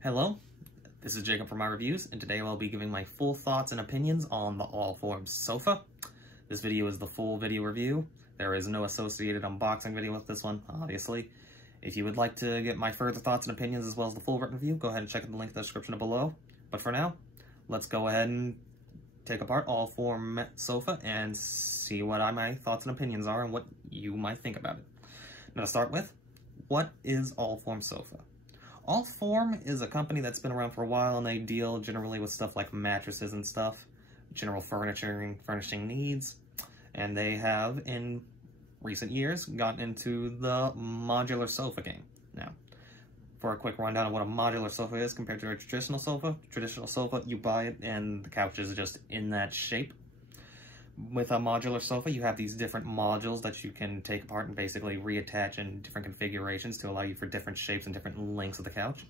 Hello, this is Jacob from iReviews, and today I'll be giving my full thoughts and opinions on the Allform Sofa. This video is the full video review. There is no associated unboxing video with this one, obviously. If you would like to get my further thoughts and opinions as well as the full written review, go ahead and check in the link in the description below. But for now, let's go ahead and take apart Allform Sofa and see what my thoughts and opinions are and what you might think about it. Now to start with, what is Allform Sofa? Allform is a company that's been around for a while, and they deal generally with stuff like mattresses and stuff, general furniture and furnishing needs, and they have, in recent years, gotten into the modular sofa game. Now, for a quick rundown of what a modular sofa is compared to a traditional sofa, you buy it and the couch is just in that shape. With a modular sofa, you have these different modules that you can take apart and basically reattach in different configurations to allow you for different shapes and different lengths of the couch.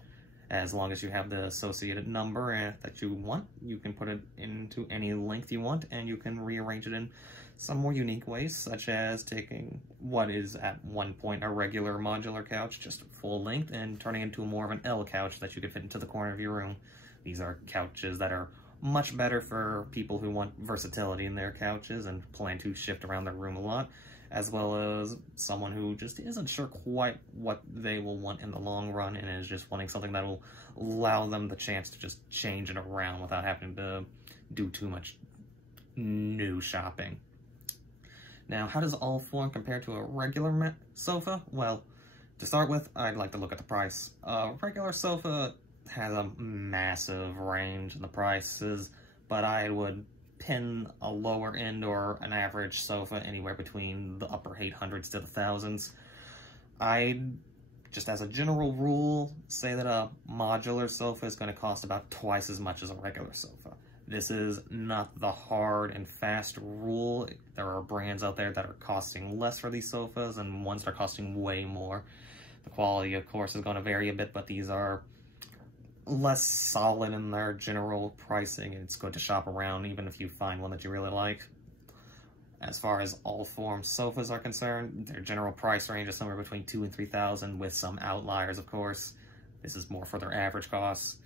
As long as you have the associated number that you want, you can put it into any length you want, and you can rearrange it in some more unique ways, such as taking what is at one point a regular modular couch, just full length, and turning it into more of an L couch that you could fit into the corner of your room. These are couches that are much better for people who want versatility in their couches and plan to shift around their room a lot, as well as someone who just isn't sure quite what they will want in the long run and is just wanting something that will allow them the chance to just change it around without having to do too much new shopping. Now, how does Allform compare to a regular sofa? Well, to start with, I'd like to look at the price. A regular sofa has a massive range in the prices, but I would pin a lower end or an average sofa anywhere between the upper 800s to the thousands. I'd, just as a general rule, say that a modular sofa is going to cost about twice as much as a regular sofa. This is not the hard and fast rule. There are brands out there that are costing less for these sofas and ones that are costing way more. The quality, of course, is going to vary a bit, but these are less solid in their general pricing, and it's good to shop around even if you find one that you really like. As far as Allform sofas are concerned, their general price range is somewhere between $2,000 and $3,000, with some outliers, of course. This is more for their average costs,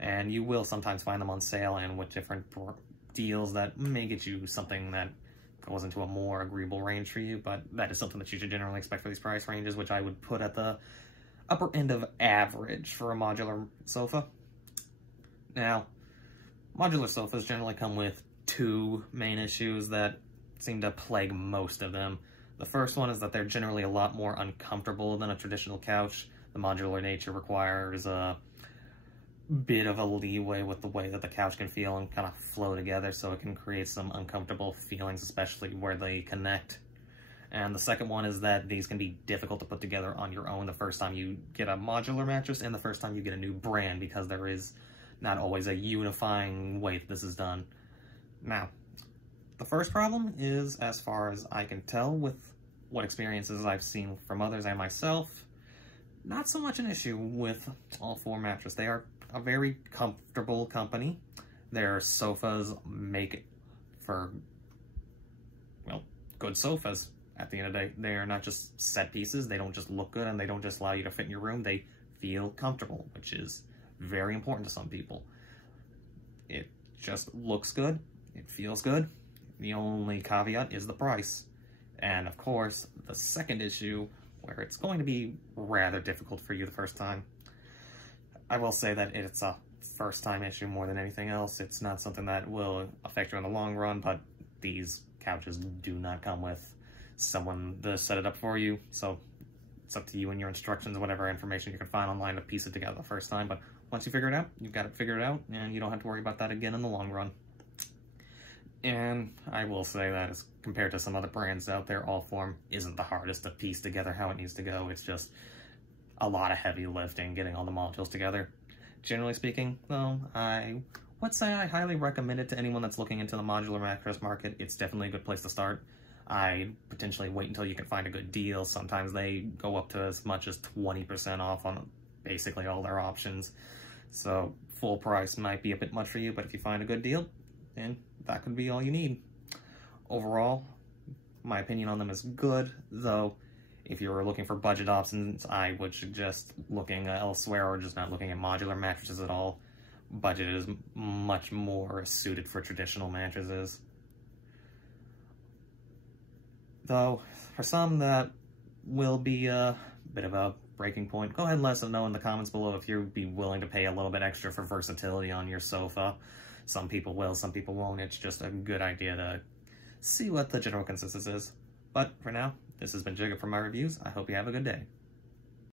and you will sometimes find them on sale and with different deals that may get you something that goes into a more agreeable range for you, but that is something that you should generally expect for these price ranges, which I would put at the upper end of average for a modular sofa. Now, modular sofas generally come with two main issues that seem to plague most of them. The first one is that they're generally a lot more uncomfortable than a traditional couch. The modular nature requires a bit of a leeway with the way that the couch can feel and kind of flow together, so it can create some uncomfortable feelings, especially where they connect. And the second one is that these can be difficult to put together on your own the first time you get a modular mattress and the first time you get a new brand, because there is not always a unifying way that this is done. Now, the first problem is, as far as I can tell with what experiences I've seen from others and myself, not so much an issue with Allform mattress. They are a very comfortable company. Their sofas make for, well, good sofas. At the end of the day, they are not just set pieces. They don't just look good and they don't just allow you to fit in your room. They feel comfortable, which is very important to some people. It just looks good. It feels good. The only caveat is the price. And of course, the second issue, where it's going to be rather difficult for you the first time. I will say that it's a first-time issue more than anything else. It's not something that will affect you in the long run, but these couches do not come with someone to set it up for you, so it's up to you and your instructions, whatever information you can find online to piece it together the first time. But once you figure it out, you've got it figured out, and you don't have to worry about that again in the long run. And I will say that as compared to some other brands out there, Allform isn't the hardest to piece together how it needs to go. It's just a lot of heavy lifting getting all the modules together. Generally speaking, though, I would say I highly recommend it to anyone that's looking into the modular mattress market. It's definitely a good place to start. I'd potentially wait until you can find a good deal. Sometimes they go up to as much as 20% off on basically all their options. So full price might be a bit much for you, but if you find a good deal, then that could be all you need. Overall, my opinion on them is good, though If you're looking for budget options, I would suggest looking elsewhere or just not looking at modular mattresses at all. Budget is much more suited for traditional mattresses. Though, for some that will be a bit of a breaking point, go ahead and let us know in the comments below if you'd be willing to pay a little bit extra for versatility on your sofa. Some people will, some people won't. It's just a good idea to see what the general consensus is. But for now, this has been Jacob from iReviews. I hope you have a good day.